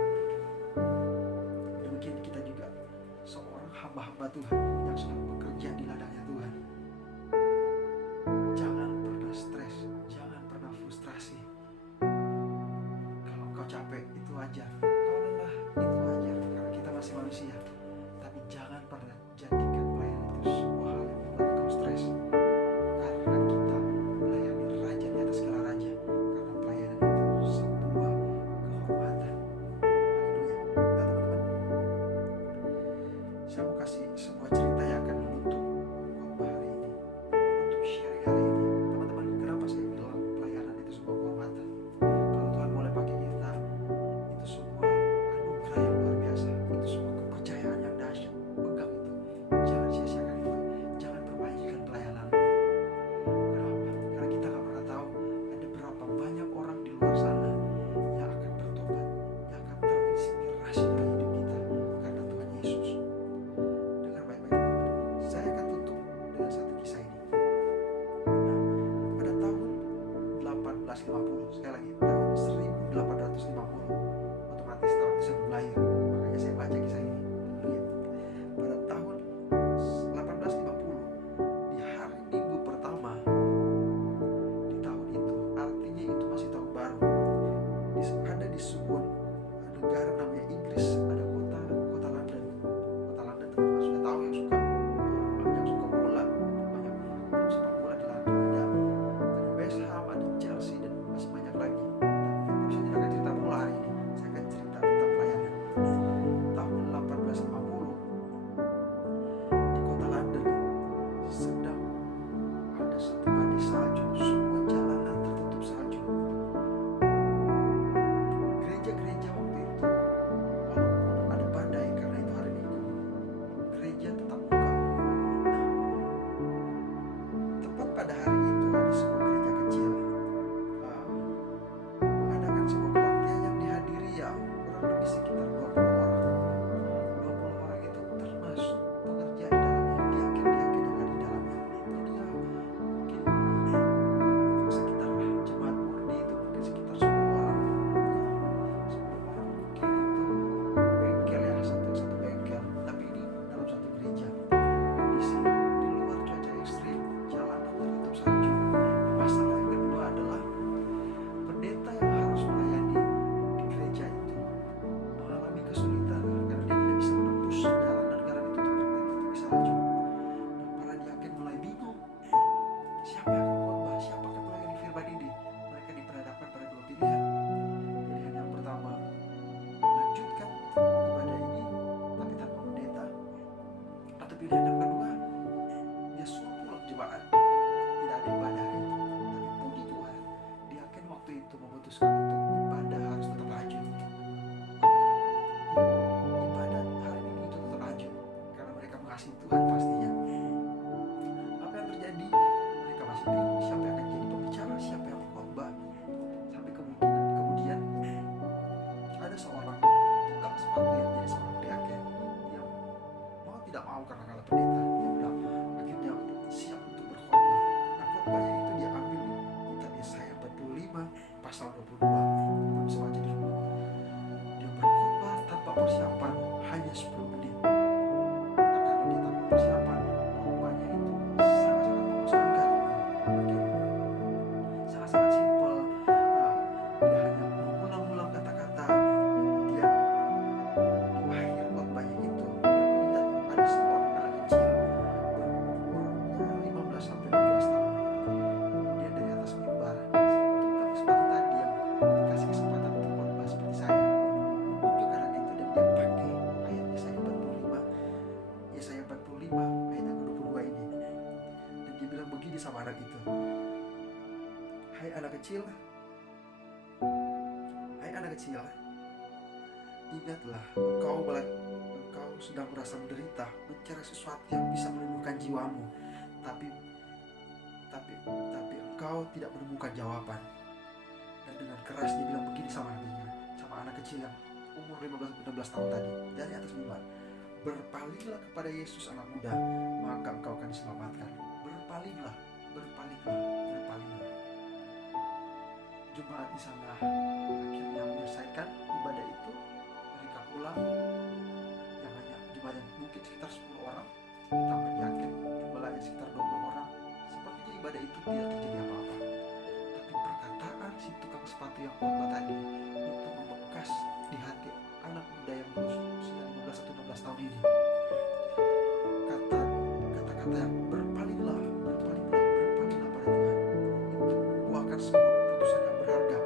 Demikian kita juga, seorang hamba-hamba Tuhan yang sedang bekerja di ladangnya Tuhan. Jangan pernah stres, jangan pernah frustrasi. Kalau kau capek, itu wajar. Kau lelah, itu wajar, karena kita masih manusia. Tapi jangan pernah jadikan pelayanan itu sebuah hal yang membuat kau stres, karena kita melayani raja di atas segala raja. Karena pelayanan itu sebuah kehormatan. Haleluya. Nah, teman-teman, saya mau kasih sebuah cerita yang akan menutup khotbah hari ini, menutup sharing hari ini. Teman-teman, kenapa saya bilang pelayanan itu sebuah kehormatan? Kalau Tuhan boleh pakai kita, itu sebuah anugerah yang luar biasa. Itu sebuah kepercayaan yang dahsyat. Pegang itu, jangan sia-siakan itu, jangan permainkan pelayanan. Kenapa? Karena kita gak pernah tahu ada berapa banyak orang di luar sana yang akan bertobat, yang akan terinspirasi dari hidup kita karena Tuhan Yesus. Dengar baik-baik, teman-teman. Saya akan tutup dengan satu kisah ini. Nah, pada tahun 1850, sekali lagi, tahun 1850, otomatis tahun itu saya belum lahir, makanya saya baca kisah ini. Haleluya. Pada tahun 1850, di hari Minggu pertama di tahun itu, artinya itu masih tahun baru, ada di sebuah negara namanya Inggris, ada kota London. Kota London, teman-teman sudah tahu, yang suka bola, banyak sepak bola di London. Ada West Ham, ada Chelsea, dan masih banyak lagi. Tapi saya tidak akan cerita bola hari ini, saya akan cerita tentang pelayanan. Tahun 1850, di kota London sedang ada satu badai salju. Semua jalanan tertutup salju. Gereja-gereja waktu itu, walaupun ada badai karena itu hari Minggu, gereja tetap buka. Nah, tepat pada hari itu ada sebuah gereja kecil mengadakan sebuah kebaktian yang dihadiri ya kurang lebih sekitar 20 orang. 20 orang itu termasuk pekerja di dalamnya, diaken-diaken yang ada di dalamnya. Jadi ya mungkin sekitar jemaat murni itu mungkin sekitar 10 orang. Ya, 10 orang mungkin itu bengkel ya, satu bengkel. Tapi ini dalam satu gereja. Kondisi di luar cuaca ekstrim, jalanan tertutup salju. sama anak itu. Hai anak kecil, ingatlah engkau sedang merasa menderita, mencari sesuatu yang bisa melindungi jiwamu, tapi engkau tidak menemukan jawaban. Dan dengan keras dia bilang begini sama anak kecil yang umur 15-16 tahun tadi, dari atas mimbar, berpalinglah kepada Yesus anak muda, maka engkau akan diselamatkan. Berpalinglah. Jemaat di sana akhirnya menyelesaikan ibadah itu. Mereka pulang, yang hanya jemaat mungkin sekitar 10 orang, ditambah yakin jumlahnya sekitar 20 orang. Sepertinya ibadah itu tidak terjadi apa-apa. Tapi perkataan si tukang sepatu yang khotbah tadi itu membekas di hati anak muda yang berusia 15-16 tahun ini. Kata-kata yang berpalinglah pada Tuhan itu membuahkan sebuah keputusan yang berharga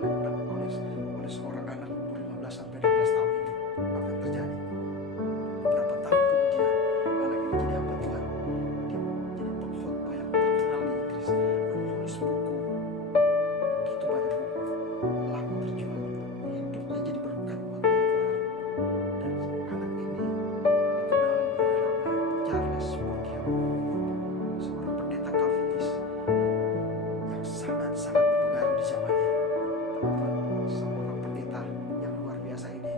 oleh seorang anak umur 15-16 tahun ini. Apa yang terjadi? Beberapa tahun kemudian anak ini jadi hamba Tuhan. Dia jadi pengkhotbah yang terkenal di Inggris, menulis buku, begitu banyak buku, laku terjual, hidupnya jadi berkat buat banyak orang. Dan anak ini dikenal dengan nama Charles Spurgeon, seorang pendeta Calvinis yang sangat-sangat berpengaruh di zamannya. Teman-teman, seorang pendeta yang luar biasa ini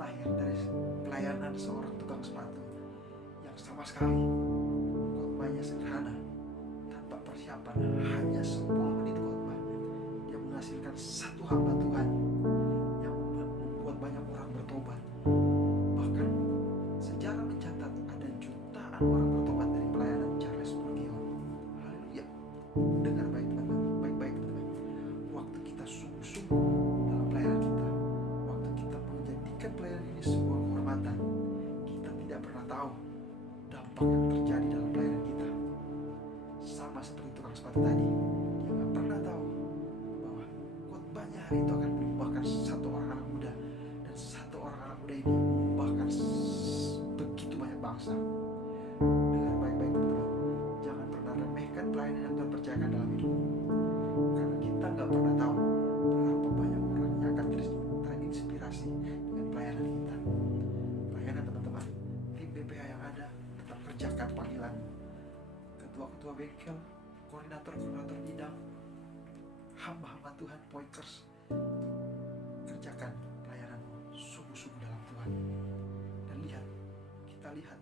lahir dari pelayanan seorang tukang sepatu yang sama sekali khotbahnya sederhana, tanpa persiapan, hanya 10 menit khotbah. Dia menghasilkan satu hamba Tuhan yang membuat banyak orang bertobat. Bahkan sejarah mencatat ada jutaan orang bertobat dari pelayanan Charles Spurgeon. Haleluya. Dengar baik-baik teman-teman. Waktu kita sungguh-sungguh dalam pelayanan kita, waktu kita menjadikan pelayanan ini sebuah kehormatan, kita tidak pernah tahu dampak yang terjadi dalam pelayanan kita. Sama seperti tukang sepatu tadi, dia nggak pernah tahu bahwa khotbahnya hari itu akan mengubahkan satu orang anak muda, dan satu orang anak muda ini mengubahkan begitu banyak bangsa. Dengar baik-baik teman-teman, jangan pernah remehkan pelayanan yang Tuhan percayakan dalam hidupmu, karena kita nggak pernah tahu berapa banyak orang yang akan terinspirasi dengan pelayanan kita. Pelayanan teman-teman, tim BPA yang ada tetap kerjakan panggilanmu. Ketua-ketua bengkel, koordinator-koordinator bidang, hamba-hamba Tuhan, Poikers, kerjakan pelayananmu sungguh-sungguh dalam Tuhan. Dan kita lihat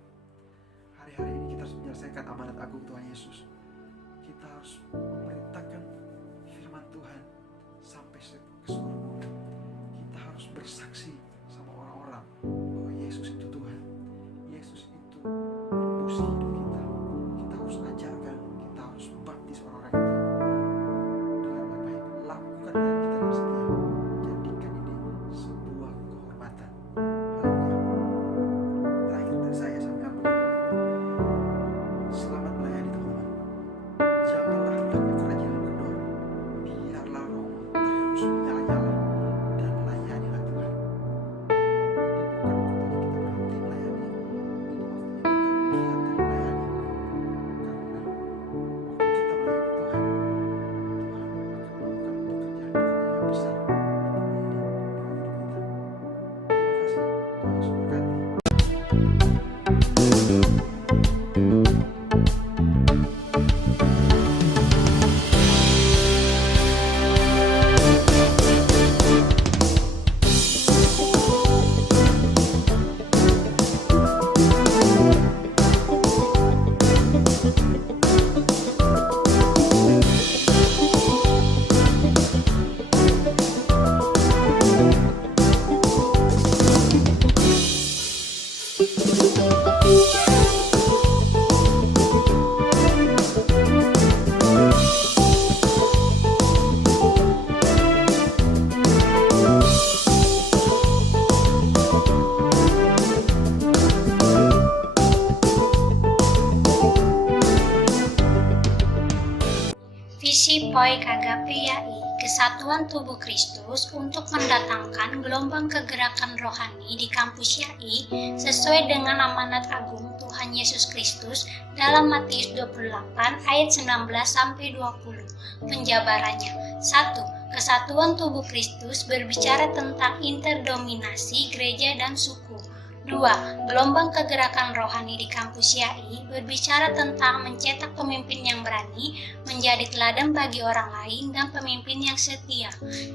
hari-hari ini kita harus menyelesaikan amanat agung Tuhan Yesus. Kita harus memerintahkan firman Tuhan sampai ke seluruh bumi. Kita harus bersaksi sama orang-orang bahwa Yesus itu Tuhan. Yesus itu menembus hidup kita. Kita harus ajarkan, kita harus baptis orang-orang itu. Dengan baik-baik, lakukan yang kita dengan setia. Jadikan ini sebuah kehormatan. Haleluya. Terakhir dari saya sampai aku. Selamat melayani teman-teman. Janganlah hendaknya kerajinan kendor. Biarlah rohmu terus menyala-nyala dan melayanilah Tuhan. Ini bukan waktunya kita berhenti melayani. Ini waktunya kita giat dan melayani. Karena waktu kita melayani Tuhan, Tuhan akan melakukan pekerjaan-pekerjaan yang besar yang terjadi dalam hidup kita. Terima kasih. Tuhan Yesus memberkati. Visi Poi KGP YAI kesatuan tubuh Kristus untuk mendatangkan gelombang kegerakan rohani di kampus YAI sesuai dengan amanat agung Tuhan Yesus Kristus dalam Matius 28 ayat 19-20. Penjabarannya. 1. Kesatuan tubuh Kristus berbicara tentang interdominasi gereja dan suku. 2. Gelombang kegerakan rohani di kampus YAI berbicara tentang mencetak pemimpin yang berani, menjadi teladan bagi orang lain, dan pemimpin yang setia. 3.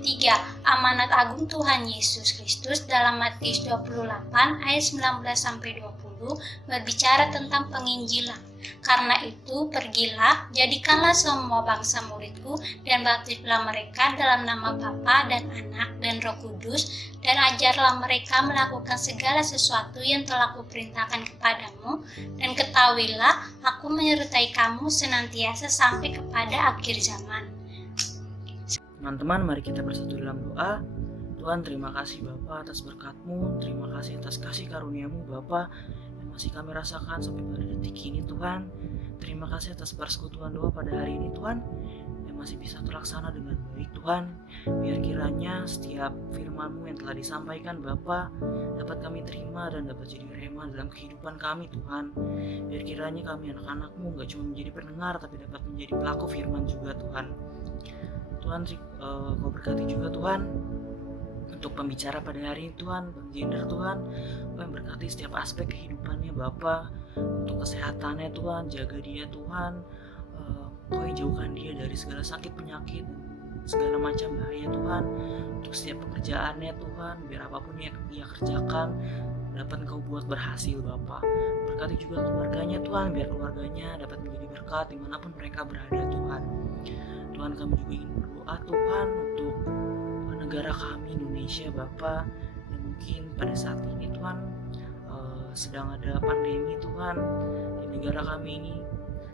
Amanat agung Tuhan Yesus Kristus dalam Matius 28 ayat 19-20 berbicara tentang penginjilan. Karena itu, pergilah, jadikanlah semua bangsa muridku, dan baptislah mereka dalam nama Bapa dan Anak dan Roh Kudus, dan ajarlah mereka melakukan segala sesuatu yang telah kuperintahkan kepadamu, dan ketahuilah, aku menyertai kamu senantiasa sampai kepada akhir zaman. Teman-teman, mari kita bersatu dalam doa. Tuhan, terima kasih Bapa atas berkat-Mu, terima kasih atas kasih karunia-Mu Bapa yang masih kami rasakan sampai pada detik ini Tuhan. Terima kasih atas persekutuan doa pada hari ini Tuhan yang masih bisa terlaksana dengan baik Tuhan. Biar kiranya setiap firman-Mu yang telah disampaikan Bapa dapat kami terima dan dapat jadi rema dalam kehidupan kami Tuhan. Biar kiranya kami anak-anak-Mu gak cuma menjadi pendengar tapi dapat menjadi pelaku firman juga Tuhan. Tuhan, Kau berkati juga Tuhan untuk pembicara pada hari ini Tuhan, Bang Jender Tuhan, Kau yang berkati setiap aspek kehidupannya Bapa, untuk kesehatannya Tuhan, jaga dia Tuhan, Kau yang jauhkan dia dari segala sakit penyakit, segala macam bahaya Tuhan, untuk setiap pekerjaannya Tuhan, biar apapun yang ia kerjakan dapat Kau buat berhasil Bapa. Berkati juga keluarganya Tuhan, biar keluarganya dapat menjadi berkat dimanapun mereka berada Tuhan. Tuhan, kami juga ingin berdoa Tuhan untuk negara kami Indonesia Bapa, yang mungkin pada saat ini Tuhan sedang ada pandemi Tuhan di negara kami ini,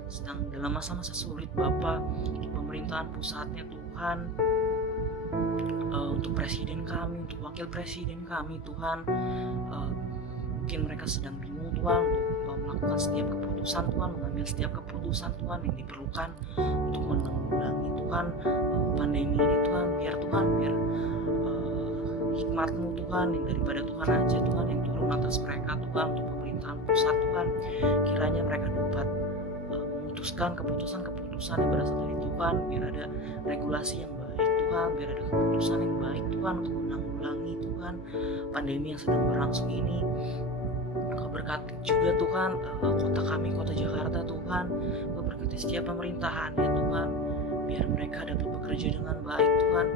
sedang dalam masa-masa sulit Bapa, untuk pemerintahan pusatnya Tuhan, untuk presiden kami, untuk wakil presiden kami Tuhan, mungkin mereka sedang bingung Tuhan untuk melakukan setiap keputusan Tuhan, mengambil setiap keputusan Tuhan yang diperlukan untuk menanggulangi Tuhan pandemi ini Tuhan. Biar hikmat-Mu Tuhan yang daripada Tuhan aja Tuhan yang turun atas mereka Tuhan, untuk pemerintahan pusat Tuhan, kiranya mereka dapat memutuskan keputusan-keputusan yang berasal dari Tuhan, biar ada regulasi yang baik Tuhan, biar ada keputusan yang baik Tuhan untuk menanggulangi Tuhan pandemi yang sedang berlangsung ini. Kau berkati juga Tuhan kota kami, kota Jakarta Tuhan, Kau berkati setiap pemerintahannya Tuhan, biar mereka dapat bekerja dengan baik Tuhan,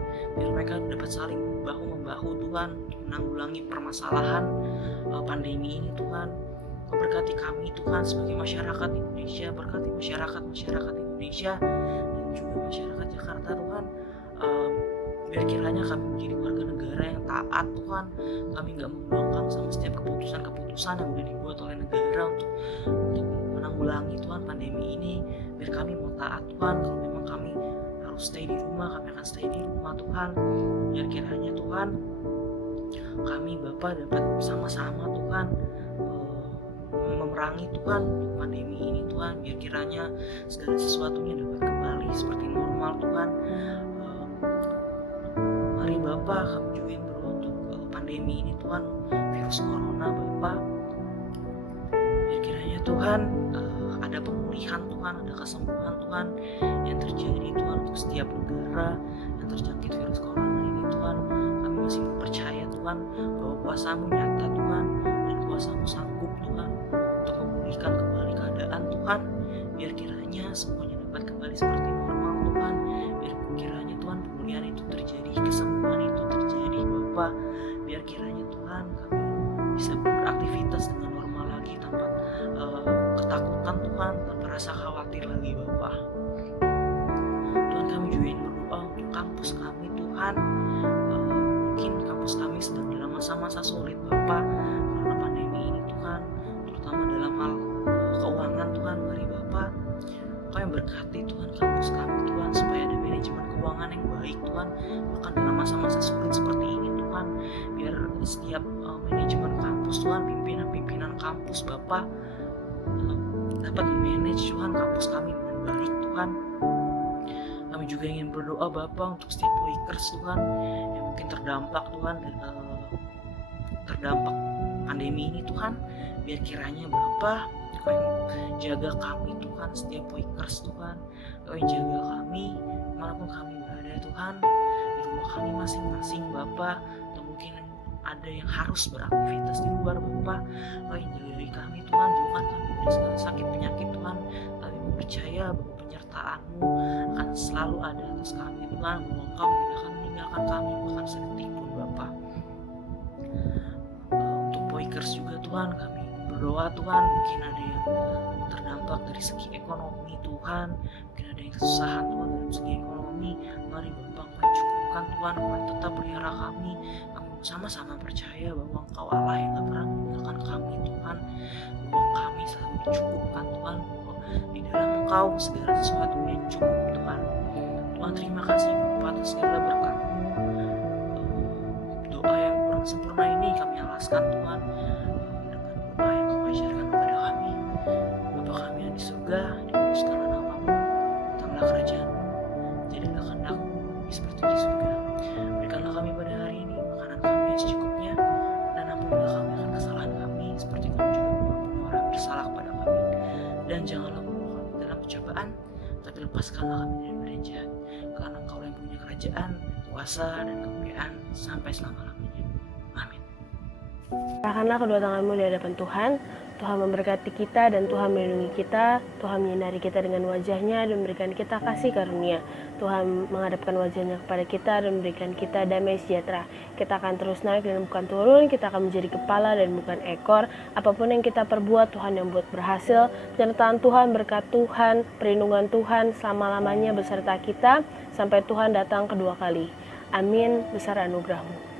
biar mereka dapat saling bahu-membahu Tuhan untuk menanggulangi permasalahan pandemi ini Tuhan. Kau berkati kami Tuhan sebagai masyarakat Indonesia, berkati masyarakat Indonesia dan juga masyarakat Jakarta Tuhan, biar kiranya kami menjadi warga negara yang taat Tuhan. Kami gak membangkang sama setiap keputusan yang udah dibuat oleh negara untuk menanggulangi Tuhan pandemi ini. Biar kami mau taat Tuhan, kalau memang kami harus stay di rumah, kami akan stay di rumah Tuhan. Biar kiranya Tuhan kami Bapa dapat sama-sama Tuhan memerangi Tuhan untuk pandemi ini Tuhan. Biar kiranya segala sesuatunya dapat kembali seperti normal Tuhan. Mari Bapa, kami juga yang berdoa untuk pandemi ini Tuhan, virus corona Bapa. Biar kiranya Tuhan ada pemulihan Tuhan, ada kesembuhan Tuhan yang terjadi Tuhan untuk setiap negara yang terjangkit virus corona ini Tuhan. Kami masih percaya Tuhan bahwa kuasa-Mu nyata Tuhan, dan kuasa-Mu sanggup Tuhan untuk memulihkan kembali keadaan Tuhan. Biar kiranya semuanya dapat kembali seperti normal Tuhan. Biar kiranya Tuhan pemulihan itu terjadi, kesembuhan itu terjadi Bapa. Biar kiranya Tuhan kami bisa beraktivitas dengan normal lagi tanpa ketakutan Tuhan, tanpa rasa khawatir lagi Bapa. Tuhan, kami juga ingin berdoa untuk kampus kami Tuhan. Mungkin kampus kami sedang dalam masa-masa sulit Bapa karena pandemi ini Tuhan, terutama dalam hal keuangan Tuhan. Mari Bapa, Kau yang berkati Tuhan kampus kami Tuhan, supaya ada manajemen keuangan yang baik Tuhan, bahkan dalam masa-masa sulit seperti ini Tuhan. Biar setiap manajemen kampus Tuhan, pimpinan kampus Bapa dapat memanage Tuhan kampus kami dengan baik Tuhan. Kami Kami juga ingin berdoa Bapa untuk setiap Boykers Tuhan yang mungkin terdampak Tuhan, terdampak pandemi ini Tuhan. Biar kiranya Bapa Kau yang jaga kami Tuhan, setiap Boykers Tuhan. Kau yang jaga kami dimanapun kami berada Tuhan, di rumah kami masing-masing Bapa, atau mungkin ada yang harus beraktivitas di luar Bapa. Kau yang jaga kami Tuhan, jauhkan kami dari segala sakit penyakit Tuhan. Kami percaya bahwa penyertaan-Mu akan selalu ada atas kami Tuhan, bahwa Engkau tidak akan meninggalkan kami bahkan sedetik pun Bapa. Untuk Boykers juga Tuhan, kami berdoa Tuhan, mungkin ada yang terdampak dari segi ekonomi Tuhan, mungkin ada yang kesusahan Tuhan dari segi ekonomi. Mari Bapa Kau yang cukupkan Tuhan, Kau yang tetap pelihara kami. Kami sama-sama percaya bahwa Engkau Allah yang tak pernah meninggalkan kami Tuhan, bahwa kami selalu dicukupkan Tuhan, bahwa di dalam Engkau segala sesuatunya cukup Tuhan. Tuhan terima kasih Bapa atas segala berkat-Mu. Doa yang kurang sempurna ini kami alaskan Tuhan dengan doa yang Kau ajarkan kepada kami. Bapa kami yang di surga, dikuduskanlah nama-Mu, datanglah kerajaan-Mu, jadilah kehendak-Mu seperti di surga. Berikanlah kami pada hari ini makanan kami yang secukupnya, dan ampunilah kami akan kesalahan kami seperti Kami juga mengampuni orang yang bersalah kepada kami. Dan janganlah membawa kami dalam pencobaan, tapi lepaskanlah kami dari badan jahat, karena Engkau yang punya kerajaan, kuasa, dan kemuliaan sampai selama-lamanya. Amin. Serahkanlah kedua tanganmu di hadapan Tuhan. Tuhan memberkati kita dan Tuhan melindungi kita. Tuhan menyinari kita dengan wajah-Nya dan memberikan kita kasih karunia. Tuhan menghadapkan wajah-Nya kepada kita dan memberikan kita damai sejahtera. Kita akan terus naik dan bukan turun. Kita akan menjadi kepala dan bukan ekor. Apapun yang kita perbuat, Tuhan yang buat berhasil. Penyertaan Tuhan, berkat Tuhan, perlindungan Tuhan selama-lamanya beserta kita sampai Tuhan datang kedua kali. Amin. Besar anugerah-Mu.